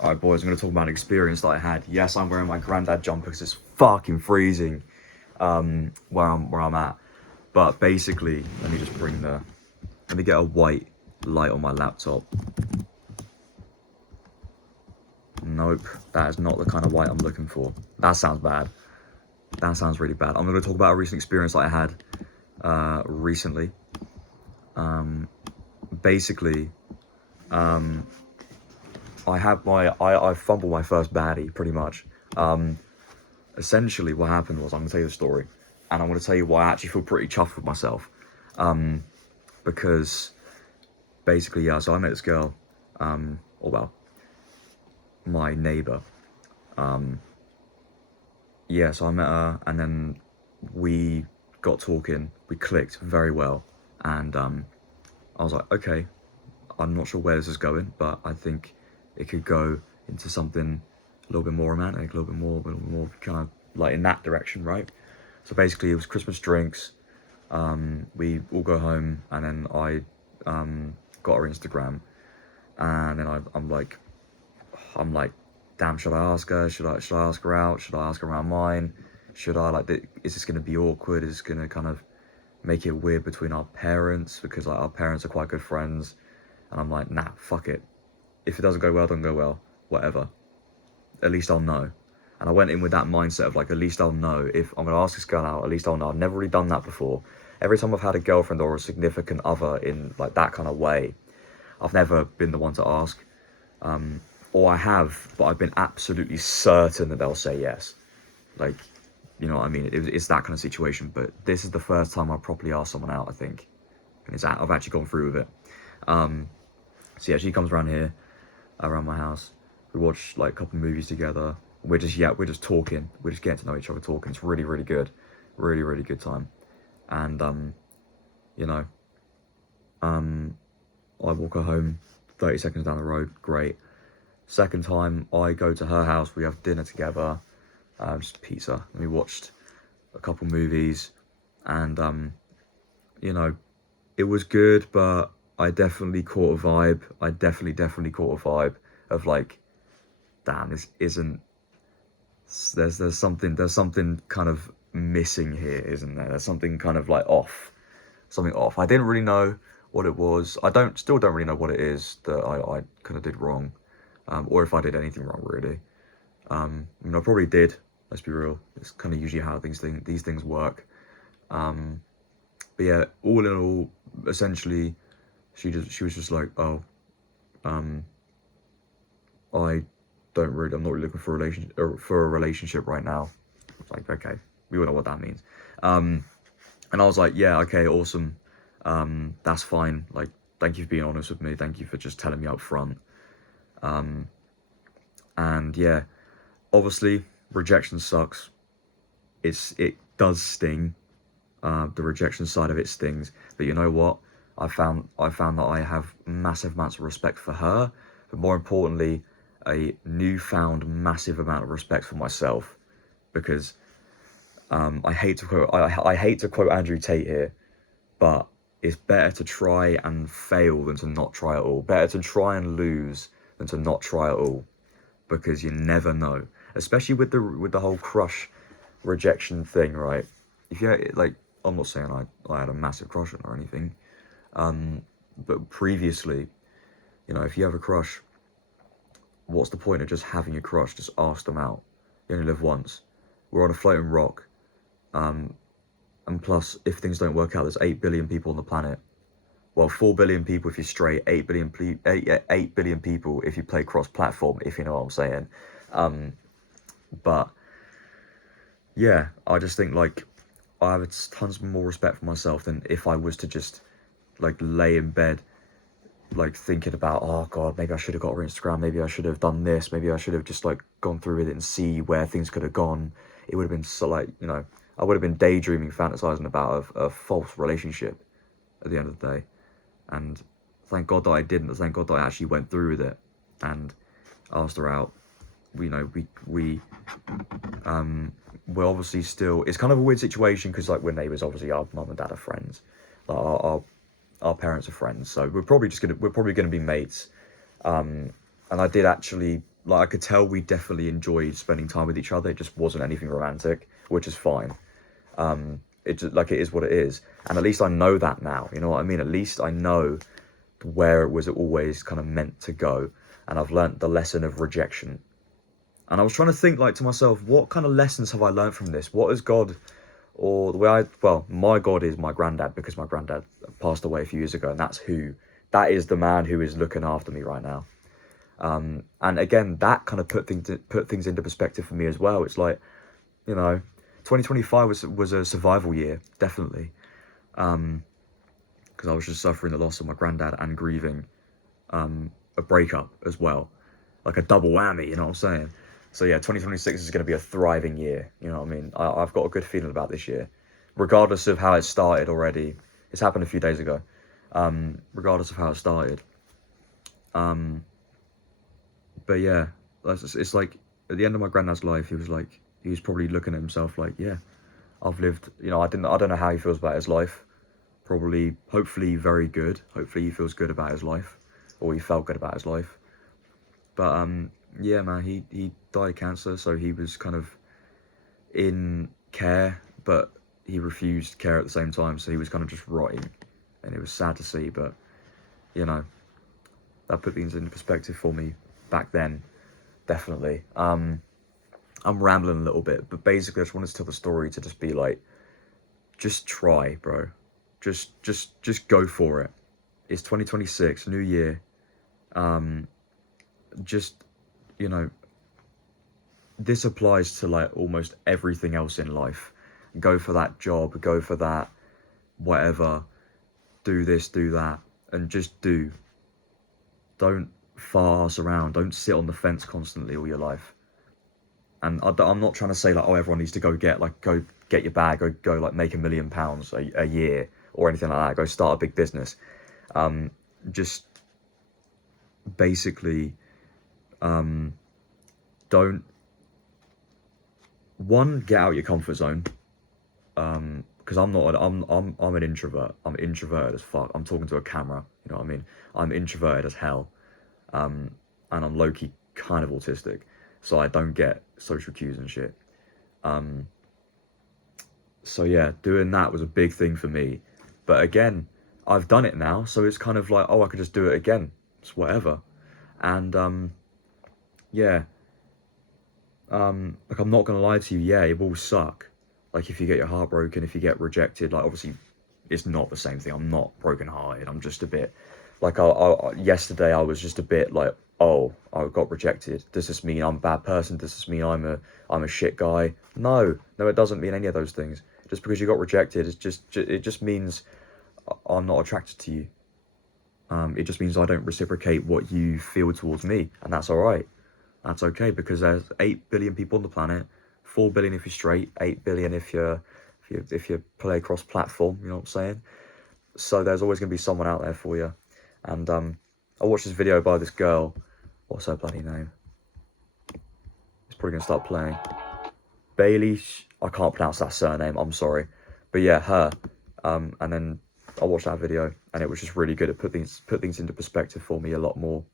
Alright boys, I'm going to talk about an experience that I had. Yes, I'm wearing my granddad jumper because it's fucking freezing where I'm at. But basically, let me get a white light on my laptop. Nope, that is not the kind of white I'm looking for. That sounds bad. That sounds really bad. I'm going to talk about a recent experience that I had recently. Basically, I fumbled my first baddie, pretty much. Essentially what happened was, I'm gonna tell you the story, and I'm gonna tell you why I actually feel pretty chuffed with myself. Because basically, yeah, so I met this girl, my neighbor. Yeah, so I met her, and then we got talking, we clicked very well, and I was like, okay, I'm not sure where this is going, but I think it could go into something a little bit more romantic, a little bit more kind of like in that direction, right? So basically, it was Christmas drinks. We all go home, and then I got her Instagram, and then I'm like, damn, should I ask her? Should I ask her out? Should I ask her around mine? Should I is this gonna be awkward? Is this gonna kind of make it weird between our parents, because like our parents are quite good friends? And I'm like, nah, fuck it. If it doesn't go well, doesn't go well. Whatever. At least I'll know. And I went in with that mindset of like, at least I'll know. If I'm going to ask this girl out, at least I'll know. I've never really done that before. Every time I've had a girlfriend or a significant other in like that kind of way, I've never been the one to ask. Or I have, but I've been absolutely certain that they'll say yes. Like, you know what I mean? It's that kind of situation. But this is the first time I've properly asked someone out, I think. And I've actually gone through with it. So yeah, she comes around here, around my house. We watch like a couple of movies together. We're just talking. We're just getting to know each other, talking. It's really, really good. Really, really good time. And, you know, I walk her home 30 seconds down the road. Great. Second time, I go to her house. We have dinner together. Just pizza. And we watched a couple movies. And, you know, it was good, but I definitely caught a vibe. I definitely caught a vibe of like, damn, this isn't. There's something kind of missing here, isn't there? There's something kind of like off. Something off. I didn't really know what it was. Still don't really know what it is that I kind of did wrong, or if I did anything wrong really. I mean, I probably did. Let's be real. It's kind of usually how these things work. But yeah, all in all, essentially, she was just like, oh, I'm not really looking for a relationship right now. It's like, okay, we all know what that means. And I was like, yeah, okay, awesome. That's fine. Like, thank you for being honest with me. Thank you for just telling me up front. And yeah, obviously rejection sucks. It does sting. The rejection side of it stings. But you know what? I found that I have massive amounts of respect for her, but more importantly, a newfound massive amount of respect for myself, because I hate to quote Andrew Tate here, but it's better to try and fail than to not try at all. Better to try and lose than to not try at all, because you never know. Especially with the whole crush rejection thing, right? If you like, I'm not saying I had a massive crush on her or anything, but previously, you know, if you have a crush, what's the point of just having a crush? Just ask them out. You only live once. We're on a floating rock. And plus, if things don't work out, there's 8 billion people on the planet. Well, 4 billion people if you're straight, 8 billion people if you play cross-platform, if you know what I'm saying. But yeah, I just think like I have tons more respect for myself than if I was to just like lay in bed like thinking about, oh god, maybe I should have got her Instagram, maybe I should have done this, maybe I should have just like gone through with it and see where things could have gone. It would have been so like, you know, I would have been daydreaming, fantasizing about a false relationship at the end of the day. And thank God that I didn't. Thank God that I actually went through with it and asked her out. We're obviously still. It's kind of a weird situation because like we're neighbours. Obviously, our mum and dad are friends. Like our parents are friends, so we're probably gonna be mates. And I did actually like I could tell we definitely enjoyed spending time with each other. It just wasn't anything romantic, which is fine. It just, like, it is what it is, and at least I know that now. You know what I mean? At least I know where it was always kind of meant to go, and I've learnt the lesson of rejection. And I was trying to think, like, to myself, what kind of lessons have I learned from this? What has God, or the way well, my God is my granddad, because my granddad passed away a few years ago, and that is the man who is looking after me right now. And again, that kind of put things into perspective for me as well. It's like, you know, 2025 was a survival year, definitely, because I was just suffering the loss of my granddad and grieving a breakup as well, like a double whammy. You know what I'm saying? So yeah, 2026 is going to be a thriving year. You know what I mean? I've got a good feeling about this year, regardless of how it started already. It's happened a few days ago. Regardless of how it started. But yeah, it's like at the end of my granddad's life, he was probably looking at himself like, yeah, I've lived. You know, I don't know how he feels about his life. Probably, hopefully, very good. Hopefully, he feels good about his life, or he felt good about his life. But yeah, man, he died of cancer, so he was kind of in care, but he refused care at the same time, so he was kind of just rotting, and it was sad to see. But you know, that put things into perspective for me back then, definitely. I'm rambling a little bit, but basically I just wanted to tell the story to just be like, just try, bro. Just go for it. It's 2026, new year. Just, you know, this applies to like almost everything else in life. Go for that job, go for that whatever, do this, do that, and just do. Don't farce around, don't sit on the fence constantly all your life. And I'm not trying to say like, oh, everyone needs to go get your bag, go like make £1 million a year or anything like that, go start a big business. Just basically, don't, get out your comfort zone. Because I'm an introvert. I'm introverted as fuck. I'm talking to a camera, you know what I mean? I'm introverted as hell. And I'm low-key kind of autistic, so I don't get social cues and shit. So yeah, doing that was a big thing for me. But again, I've done it now, so it's kind of like, oh, I could just do it again. It's whatever. And yeah. Like, I'm not gonna lie to you, yeah, it will suck. Like, if you get your heart broken, if you get rejected, like, obviously, it's not the same thing. I'm not brokenhearted. I'm just a bit, like, yesterday I was just a bit like, oh, I got rejected. Does this mean I'm a bad person? Does this mean I'm a shit guy? No, it doesn't mean any of those things. Just because you got rejected, it just means I'm not attracted to you. It just means I don't reciprocate what you feel towards me, and that's all right. That's okay, because there's 8 billion people on the planet, 4 billion if you're straight, 8 billion if you play across platform. You know what I'm saying? So there's always gonna be someone out there for you. And I watched this video by this girl. What's her bloody name? It's probably gonna start playing. Bailey. I can't pronounce that surname. I'm sorry, but yeah, her. And then I watched that video, and it was just really good. It put things into perspective for me a lot more,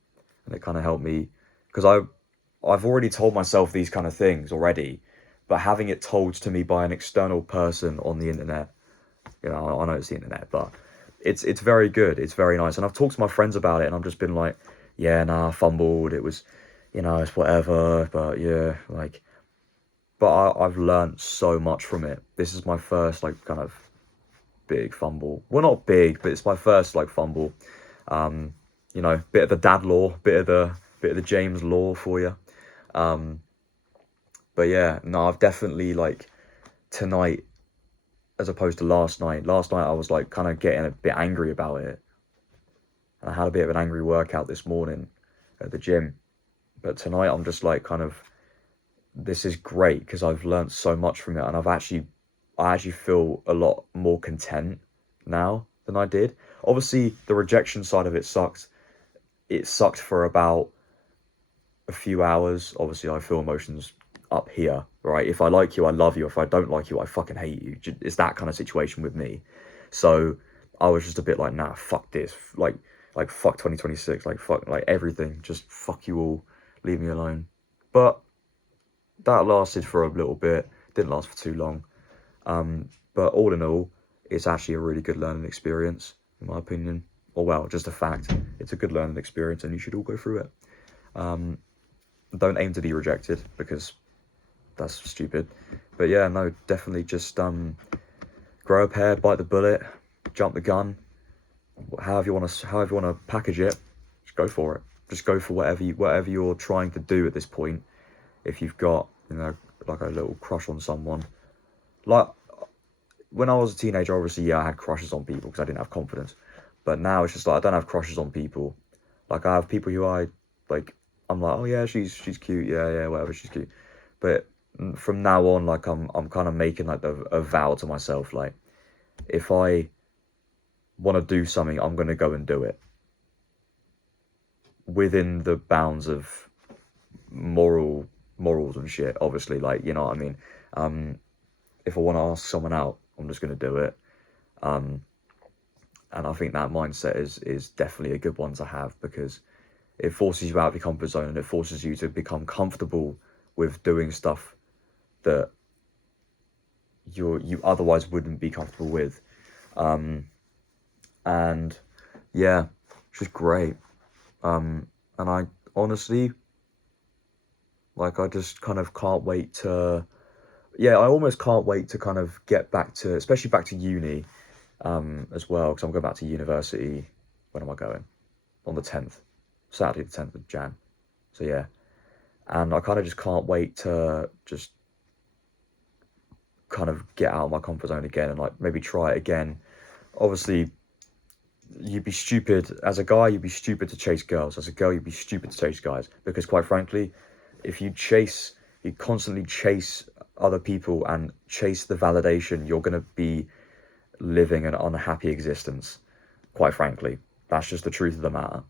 and it kind of helped me, because I've already told myself these kind of things already, but having it told to me by an external person on the internet, you know, I know it's the internet, but it's very good. It's very nice. And I've talked to my friends about it, and I've just been like, yeah, nah, I fumbled. It was, you know, it's whatever, but yeah, like, but I've learned so much from it. This is my first, like, kind of big fumble. Well, not big, but it's my first, like, fumble. You know, bit of the dad law, bit of the James law for you. But yeah, no, I've definitely, like, tonight, as opposed to last night I was like kind of getting a bit angry about it, and I had a bit of an angry workout this morning at the gym. But tonight I'm just like, kind of, this is great, because I've learned so much from it, and I actually feel a lot more content now than I did. Obviously the rejection side of it sucked. It sucked for about a few hours. Obviously I feel emotions up here, right? If I like you, I love you. If I don't like you, I fucking hate you. It's that kind of situation with me. So I was just a bit like, nah, fuck this. Like fuck 2026. Like, fuck, like, everything. Just fuck you all. leave me alone. But that lasted for a little bit, didn't last for too long. But all in all, it's actually a really good learning experience, in my opinion. Or well, just a fact, it's a good learning experience and you should all go through it. Don't aim to be rejected because that's stupid. But yeah, no, definitely just grow a pair, bite the bullet, jump the gun, however you want to package it, just go for it. Just go for whatever you're trying to do at this point. If you've got, you know, like a little crush on someone, like when I was a teenager, obviously, yeah, I had crushes on people because I didn't have confidence. But now it's just like I don't have crushes on people. Like I have people who I like. I'm like, oh yeah, she's cute, yeah, whatever, she's cute. But from now on, like I'm kind of making like a vow to myself, like if I want to do something, I'm gonna go and do it within the bounds of morals and shit. Obviously, like, you know what I mean. If I want to ask someone out, I'm just gonna do it. And I think that mindset is definitely a good one to have because it forces you out of your comfort zone and it forces you to become comfortable with doing stuff that you otherwise wouldn't be comfortable with. And yeah, it's just great. And I honestly, like, I just kind of can't wait to, yeah, I almost can't wait to kind of get back to, especially back to uni, as well, because I'm going back to university. When am I going? On the 10th, Saturday the 10th of Jan. So yeah, and I kind of just can't wait to just kind of get out of my comfort zone again and like maybe try it again. Obviously, you'd be stupid as a guy, you'd be stupid to chase girls. As a girl, you'd be stupid to chase guys because quite frankly, if you constantly chase other people and chase the validation, you're going to be living an unhappy existence. Quite frankly, that's just the truth of the matter.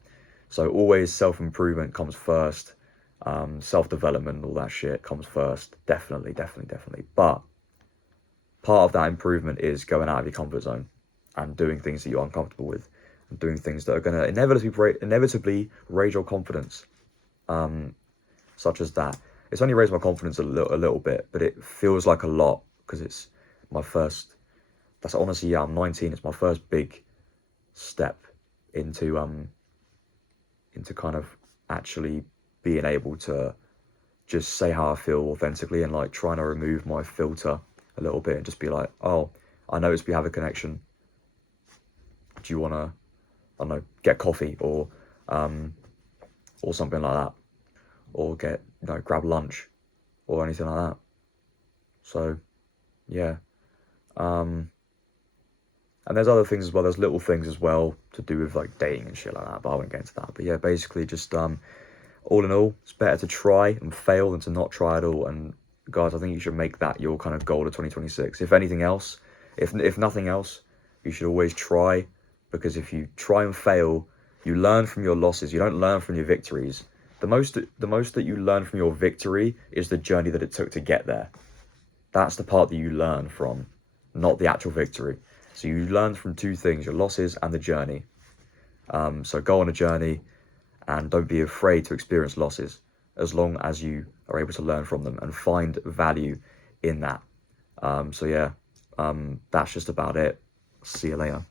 So always self-improvement comes first. Self-development, all that shit comes first. Definitely. But part of that improvement is going out of your comfort zone and doing things that you're uncomfortable with, and doing things that are going to inevitably raise your confidence, such as that. It's only raised my confidence a little bit, but it feels like a lot because it's my first. That's honestly, yeah, I'm 19. It's my first big step into kind of actually being able to just say how I feel authentically and like trying to remove my filter a little bit and just be like, oh, I noticed we have a connection. Do you want to, I don't know, get coffee or something like that, or get, you know, grab lunch or anything like that. So yeah, and there's other things as well. There's little things as well to do with like dating and shit like that, but I won't get into that. But yeah, basically just all in all, it's better to try and fail than to not try at all. And guys, I think you should make that your kind of goal of 2026. If anything else, if nothing else, you should always try, because if you try and fail, you learn from your losses. You don't learn from your victories. The most that you learn from your victory is the journey that it took to get there. That's the part that you learn from, not the actual victory. So you learn from two things, your losses and the journey. So go on a journey and don't be afraid to experience losses as long as you are able to learn from them and find value in that. So yeah, that's just about it. See you later.